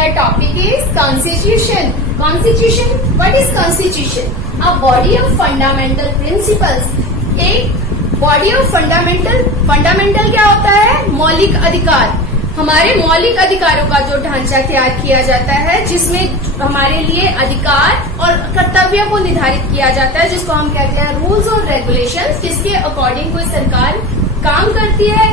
their topic is Constitution. Constitution, what is Constitution? A body of fundamental principles. एक body of fundamental क्या होता है? मौलिक अधिकार। हमारे मौलिक अधिकारों का जो ढांचा तैयार किया जाता है, जिसमें हमारे लिए अधिकार और कर्तव्य को निर्धारित किया जाता है, जिसको हम कहते हैं रूल्स और रेगुलेशंस, जिसके अकॉर्डिंग कोई सरकार काम करती है।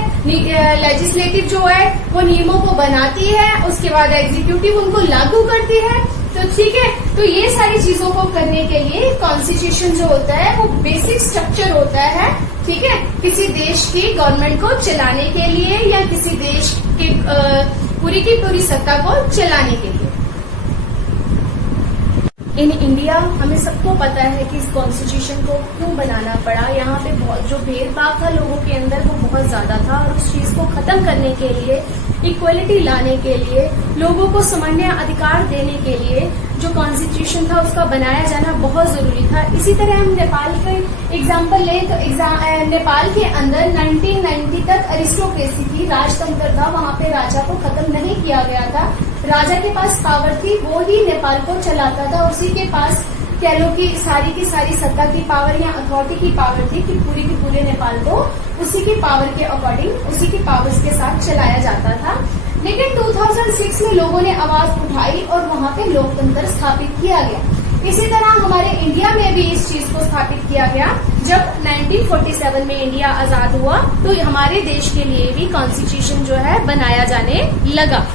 लेजिस्लेटिव जो है वो नियमों को बनाती है, उसके बाद एग्जीक्यूटिव उनको लागू करती है। तो ठीक है, तो ये सारी चीजों को करने के लिए कॉन्स्टिट्यूशन जो होता है वो बेसिक स्ट्रक्चर होता है। ठीक है, किसी देश की गवर्नमेंट को चलाने के लिए या किसी देश की पूरी सत्ता को चलाने के लिए। इन इंडिया हमें सबको पता है कि इस कॉन्स्टिट्यूशन को क्यों बनाना पड़ा। यहाँ पे बहुत जो भेदभाव था लोगों के अंदर वो बहुत ज्यादा था, और उस चीज को खत्म करने के लिए, इक्वलिटी लाने के लिए, लोगों को सामान्य अधिकार देने के लिए जो कॉन्स्टिट्यूशन था उसका बनाया जाना बहुत जरूरी था। इसी तरह हम नेपाल के एग्जाम्पल लें तो नेपाल के अंदर 1990 तक अरिस्टोक्रेसी थी, राजतंत्र था, वहां पे राजा को खत्म नहीं किया गया था। राजा के पास पावर थी, वो ही नेपाल को चलाता था, उसी के पास कह लो कि सारी की सारी सत्ता की पावर या अथॉरिटी की पावर थी कि पूरी के पूरे नेपाल को उसी की पावर के अकॉर्डिंग, उसी की पावर्स के साथ चलाया जाता था। लेकिन 2006 में लोगों ने आवाज उठाई और वहां पे लोकतंत्र स्थापित किया गया। इसी तरह हमारे इंडिया में भी इस चीज को स्थापित किया गया। जब 1947 में इंडिया आजाद हुआ तो हमारे देश के लिए भी कॉन्स्टिट्यूशन जो है बनाया जाने लगा।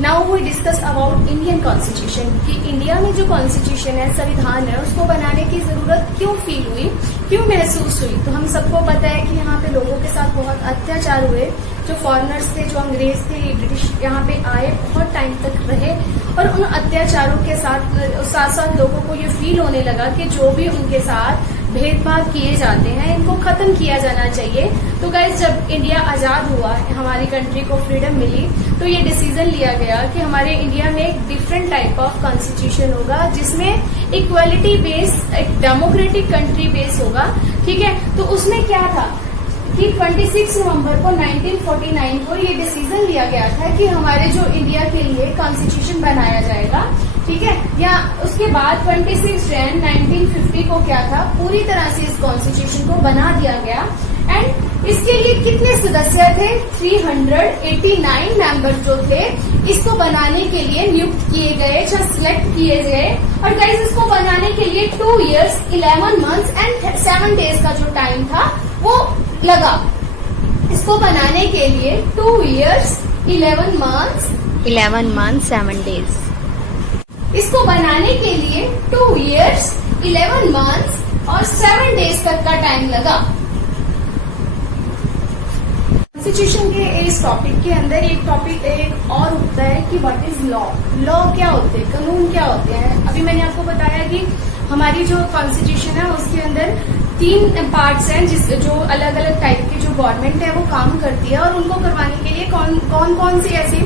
Now we discuss about Indian constitution कि इंडिया में जो कॉन्स्टिट्यूशन है, संविधान है, उसको बनाने की जरूरत क्यों फील हुई, क्यों महसूस हुई। तो हम सबको पता है कि यहाँ पे लोगों के साथ बहुत अत्याचार हुए। जो फॉरेनर्स थे, जो अंग्रेज थे, ब्रिटिश यहाँ पे आए, बहुत टाइम तक रहे, और उन अत्याचारों के साथ साथ लोगों को ये फील होने लगा कि जो भी उनके साथ भेदभाव किए जाते हैं इनको खत्म किया जाना चाहिए। तो गाइस, जब इंडिया आजाद हुआ, हमारी कंट्री को फ्रीडम मिली, तो ये डिसीजन लिया गया कि हमारे इंडिया में एक डिफरेंट टाइप ऑफ कॉन्स्टिट्यूशन होगा, जिसमें इक्वालिटी बेस, एक डेमोक्रेटिक कंट्री बेस होगा। ठीक है, तो उसमें क्या था कि 26 नवंबर को 1949 को ये डिसीजन लिया गया था कि हमारे जो इंडिया के लिए कॉन्स्टिट्यूशन बनाया जाएगा। ठीक है, या उसके बाद 26 जनवरी 1950 को क्या था, पूरी तरह से इस कॉन्स्टिट्यूशन को बना दिया गया। एंड इसके लिए कितने सदस्य थे? 389 मेंबर जो थे इसको बनाने के लिए नियुक्त किए गए, सिलेक्ट किए गए। और गाइस, इसको बनाने के लिए 2 years 11 months एंड 7 days का जो टाइम था वो लगा। इसको बनाने के लिए 2 years 11 months 7 days। इसको बनाने के लिए 2 years 11 months और 7 days तक का टाइम लगा। कॉन्स्टिट्यूशन के इस टॉपिक के अंदर एक टॉपिक एक और उठता है कि व्हाट इज लॉ। लॉ क्या होते हैं, कानून क्या होते हैं। अभी मैंने आपको बताया कि हमारी जो कॉन्स्टिट्यूशन है उसके अंदर 3 पार्ट्स हैं, जो अलग अलग टाइप की जो गवर्नमेंट है वो काम करती है, और उनको करवाने के लिए कौन सी ऐसी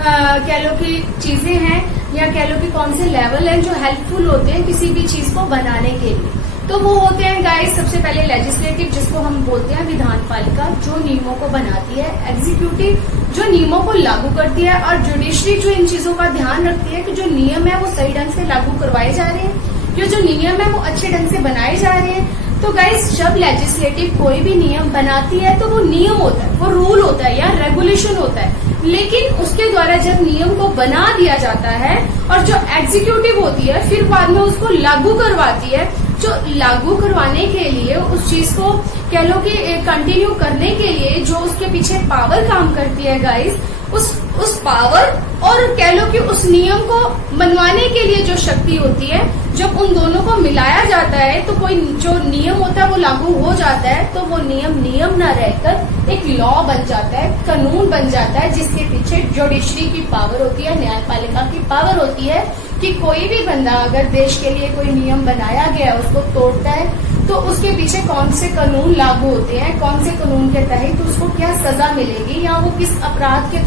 कह लो कि चीजें हैं, या कह लो कि कौन से लेवल हैं जो हेल्पफुल होते हैं किसी भी चीज को बनाने के लिए। तो वो होते हैं गाइस, सबसे पहले लेजिस्लेटिव, जिसको हम बोलते हैं विधान पालिका, जो नियमों को बनाती है, एग्जीक्यूटिव जो नियमों को लागू करती है, और जुडिशरी जो इन चीजों का ध्यान रखती है कि जो नियम है वो सही ढंग से लागू करवाए जा रहे हैं, जो नियम है वो अच्छे ढंग से बनाए जा रहे हैं। तो गाइस, जब लेजिस्लेटिव कोई भी नियम बनाती है तो वो नियम होता है, वो रूल होता है या रेगुलेशन होता है। लेकिन उसके द्वारा जब नियम को बना दिया जाता है और जो एग्जीक्यूटिव होती है फिर बाद में उसको लागू करवाती है, जो लागू करवाने के लिए उस चीज को कह लो कि कंटिन्यू करने के लिए जो उसके पीछे पावर काम करती है गाइस, उस पावर और कह लो कि उस नियम को मनवाने के लिए जो शक्ति होती है, जब उन दोनों को मिलाया जाता है तो कोई जो नियम होता है वो लागू हो जाता है। तो वो नियम न रहकर एक लॉ बन जाता है, कानून बन जाता है, जिसके पीछे जुडिशरी की पावर होती है, न्यायपालिका की पावर होती है कि कोई भी बंदा अगर देश के लिए कोई नियम बनाया गया उसको तोड़ता है तो उसके पीछे कौन से कानून लागू होते हैं, कौन से कानून के तहत उसको क्या सजा मिलेगी, या वो किस अपराध के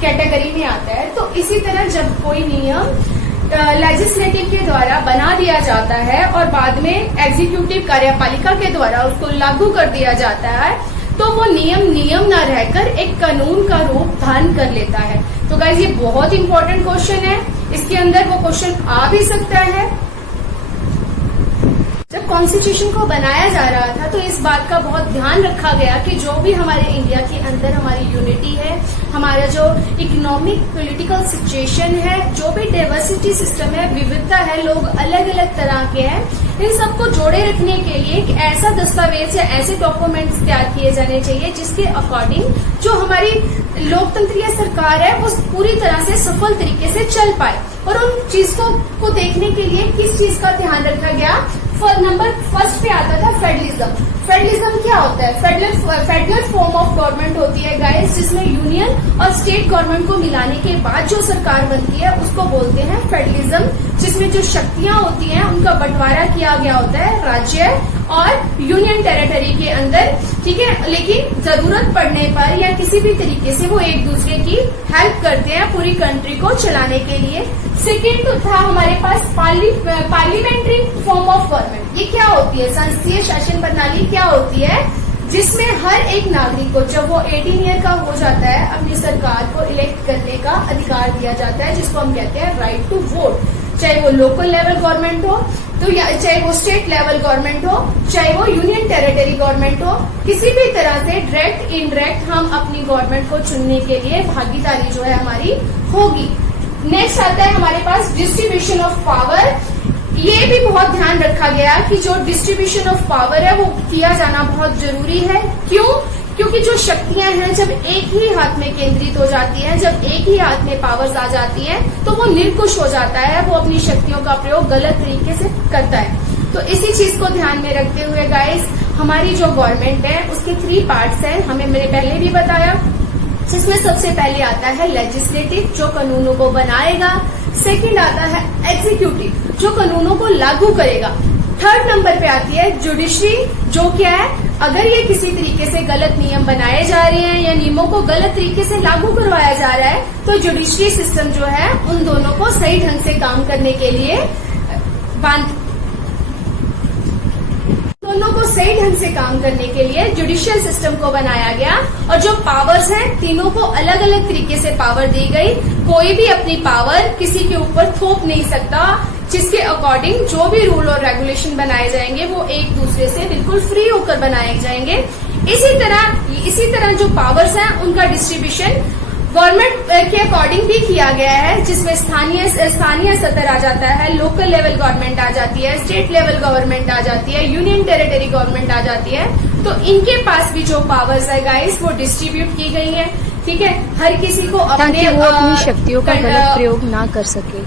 कैटेगरी में आता है। तो इसी तरह जब कोई नियम लेजिस्लेटिव के द्वारा बना दिया जाता है और बाद में एग्जीक्यूटिव कार्यपालिका के द्वारा उसको लागू कर दिया जाता है, तो वो नियम न रहकर एक कानून का रूप धारण कर लेता है। तो गाइज ये बहुत इंपॉर्टेंट क्वेश्चन है, इसके अंदर वो क्वेश्चन आ भी सकता है। जब कॉन्स्टिट्यूशन को बनाया जा रहा था तो इस बात का बहुत ध्यान रखा गया कि जो भी हमारे इंडिया के अंदर हमारी यूनिटी है, हमारा जो इकोनॉमिक पॉलिटिकल सिचुएशन है, जो भी डाइवर्सिटी सिस्टम है, विविधता है, लोग अलग अलग तरह के हैं, इन सबको जोड़े रखने के लिए एक ऐसा दस्तावेज या ऐसे डॉक्यूमेंट्स तैयार किए जाने चाहिए जिसके अकॉर्डिंग जो हमारी लोकतंत्रीय सरकार है वो पूरी तरह से सफल तरीके से चल पाए। और उन चीजों को देखने के लिए किस चीज का ध्यान रखा गया? नंबर फर्स्ट पे आता था फेडरलिज्म। फेडरलिज्म क्या होता है? फेडरल फॉर्म ऑफ गवर्नमेंट होती है गाइस, जिसमें यूनियन और स्टेट गवर्नमेंट को मिलाने के बाद जो सरकार बनती है उसको बोलते हैं फेडरलिज्म, जिसमें जो शक्तियां होती हैं उनका बंटवारा किया गया होता है राज्य और यूनियन टेरिटरी के अंदर, ठीक है। लेकिन जरूरत पड़ने पर या किसी भी तरीके से वो एक दूसरे की हेल्प करते हैं पूरी कंट्री को चलाने के लिए। सेकेंड तो था हमारे पास पार्लियामेंट्री फॉर्म ऑफ गवर्नमेंट। ये क्या होती है? संसदीय शासन प्रणाली क्या होती है? जिसमें हर एक नागरिक को जब वो 18 ईयर का हो जाता है अपनी सरकार को इलेक्ट करने का अधिकार दिया जाता है, जिसको हम कहते हैं राइट टू वोट। चाहे वो लोकल लेवल गवर्नमेंट हो तो या चाहे वो स्टेट लेवल गवर्नमेंट हो, चाहे वो यूनियन टेरिटरी गवर्नमेंट हो, किसी भी तरह से डायरेक्ट इनडायरेक्ट हम अपनी गवर्नमेंट को चुनने के लिए भागीदारी जो है हमारी होगी। नेक्स्ट आता है हमारे पास डिस्ट्रीब्यूशन ऑफ पावर। ये भी बहुत ध्यान रखा गया कि जो डिस्ट्रीब्यूशन ऑफ पावर है वो किया जाना बहुत जरूरी है। क्यों? क्योंकि जो शक्तियां हैं जब एक ही हाथ में केंद्रित हो जाती हैं, जब एक ही हाथ में पावर्स आ जाती हैं तो वो निर्कुश हो जाता है, वो अपनी शक्तियों का प्रयोग गलत तरीके से करता है। तो इसी चीज को ध्यान में रखते हुए गाइस हमारी जो गवर्नमेंट है उसके 3 पार्ट्स हैं, हमें मैंने पहले भी बताया, जिसमें सबसे पहले आता है लेजिस्लेटिव जो कानूनों को बनाएगा, सेकंड आता है एग्जीक्यूटिव जो कानूनों को लागू करेगा, थर्ड नंबर पे आती है जुडिशरी जो क्या है, अगर ये किसी तरीके से गलत नियम बनाए जा रहे हैं या नियमों को गलत तरीके से लागू करवाया जा रहा है तो जुडिशरी सिस्टम जो है उन दोनों को सही ढंग से काम करने के लिए सही ढंग से काम करने के लिए जुडिशियल सिस्टम को बनाया गया। और जो पावर्स हैं तीनों को अलग अलग तरीके से पावर दी गई, कोई भी अपनी पावर किसी के ऊपर थोप नहीं सकता, जिसके अकॉर्डिंग जो भी रूल और रेगुलेशन बनाए जाएंगे वो एक दूसरे से बिल्कुल फ्री होकर बनाए जाएंगे। इसी तरह जो पावर्स हैं उनका डिस्ट्रीब्यूशन गवर्नमेंट के अकॉर्डिंग भी किया गया है, जिसमें स्थानीय स्तर आ जाता है, लोकल लेवल गवर्नमेंट आ जाती है, स्टेट लेवल गवर्नमेंट आ जाती है, यूनियन टेरिटरी गवर्नमेंट आ जाती है। तो इनके पास भी जो पावर्स है गाइस वो डिस्ट्रीब्यूट की गई है, ठीक है। हर किसी को ताकि वो अपनी शक्तियों का गलत प्रयोग ना कर सके,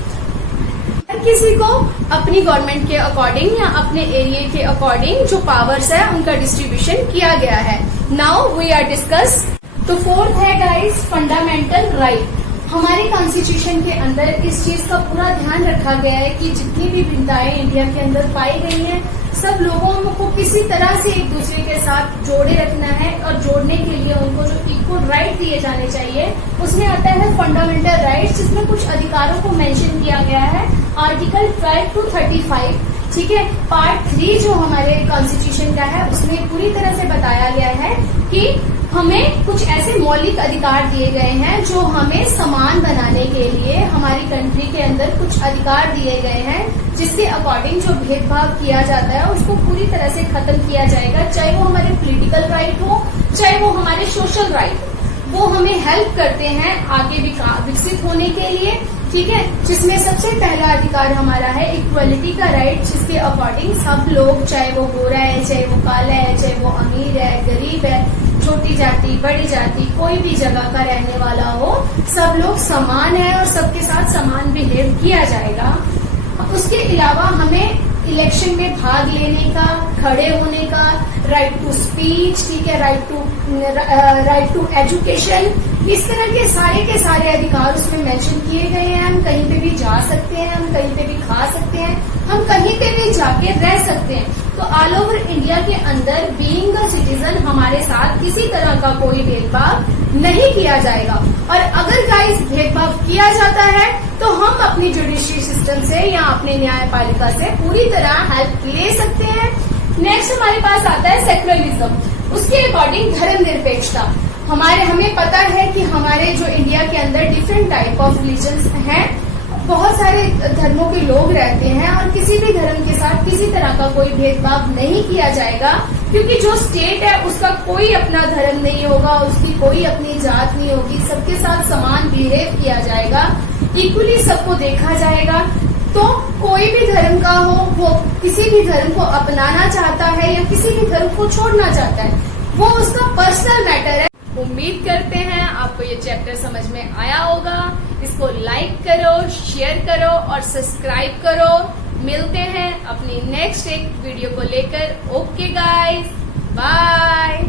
हर किसी को अपनी गवर्नमेंट के अकॉर्डिंग या अपने एरिया के अकॉर्डिंग जो पावर्स है उनका डिस्ट्रीब्यूशन किया गया है। Now we are discuss. तो फोर्थ है गाइस फंडामेंटल राइट। हमारे कॉन्स्टिट्यूशन के अंदर इस चीज का पूरा ध्यान रखा गया है कि जितनी भी भिन्नताएं इंडिया के अंदर पाई गई हैं सब लोगों को किसी तरह से एक दूसरे के साथ जोड़े रखना है और जोड़ने के लिए उनको जो इक्वल राइट दिए जाने चाहिए उसमें आता है फंडामेंटल राइट्स, जिसमें कुछ अधिकारों को मेंशन किया गया है आर्टिकल 12 to 35, ठीक है। पार्ट 3 जो हमारे कॉन्स्टिट्यूशन का है उसमें पूरी तरह से बताया गया है कि हमें कुछ ऐसे मौलिक अधिकार दिए गए हैं जो हमें समान बनाने के लिए हमारी कंट्री के अंदर कुछ अधिकार दिए गए हैं, जिसके अकॉर्डिंग जो भेदभाव किया जाता है उसको पूरी तरह से खत्म किया जाएगा। चाहे वो हमारे पॉलिटिकल राइट हो, चाहे वो हमारे सोशल राइट हो, वो हमें हेल्प करते हैं आगे विकसित होने के लिए, ठीक है। जिसमें सबसे पहला अधिकार हमारा है इक्वलिटी का राइट, जिसके अकॉर्डिंग सब लोग चाहे वो गोरा है, चाहे वो काला है, चाहे वो अमीर है, गरीब है, छोटी जाति बड़ी जाति, कोई भी जगह का रहने वाला हो, सब लोग समान है और सबके साथ समान बिहेव किया जाएगा। उसके अलावा हमें इलेक्शन में भाग लेने का, खड़े होने का, राइट टू स्पीच, ठीक है, राइट टू एजुकेशन, इस तरह के सारे अधिकार उसमें मेंशन किए गए हैं। हम कहीं पे भी जा सकते हैं, हम कहीं पे भी खा सकते हैं, हम कहीं पे भी जाके रह सकते हैं। तो ऑल ओवर इंडिया के अंदर बीइंग अ सिटीजन हमारे साथ किसी तरह का कोई भेदभाव नहीं किया जाएगा। और अगर गाइस भेदभाव किया जाता है तो हम अपनी जुडिशरी सिस्टम से या अपने न्यायपालिका से पूरी तरह हेल्प ले सकते हैं। नेक्स्ट हमारे पास आता है सेक्युलरिज्म। उसके अकॉर्डिंग धर्मनिरपेक्षता। हमें पता है कि हमारे जो इंडिया के अंदर डिफरेंट टाइप ऑफ रिलीजन्स हैं, बहुत सारे धर्मों के लोग रहते हैं और किसी भी धर्म के साथ किसी तरह का कोई भेदभाव नहीं किया जाएगा, क्योंकि जो स्टेट है उसका कोई अपना धर्म नहीं होगा, उसकी कोई अपनी जात नहीं होगी, सबके साथ समान बिहेव किया जाएगा, इक्वली सबको देखा जाएगा। तो कोई भी धर्म का हो, वो किसी भी धर्म को अपनाना चाहता है या किसी भी धर्म को छोड़ना चाहता है, वो उसका पर्सनल मैटर है। उम्मीद करते हैं आपको ये चैप्टर समझ में आया होगा। इसको लाइक करो, शेयर करो और सब्सक्राइब करो। मिलते हैं अपनी नेक्स्ट एक वीडियो को लेकर। Okay guys, bye.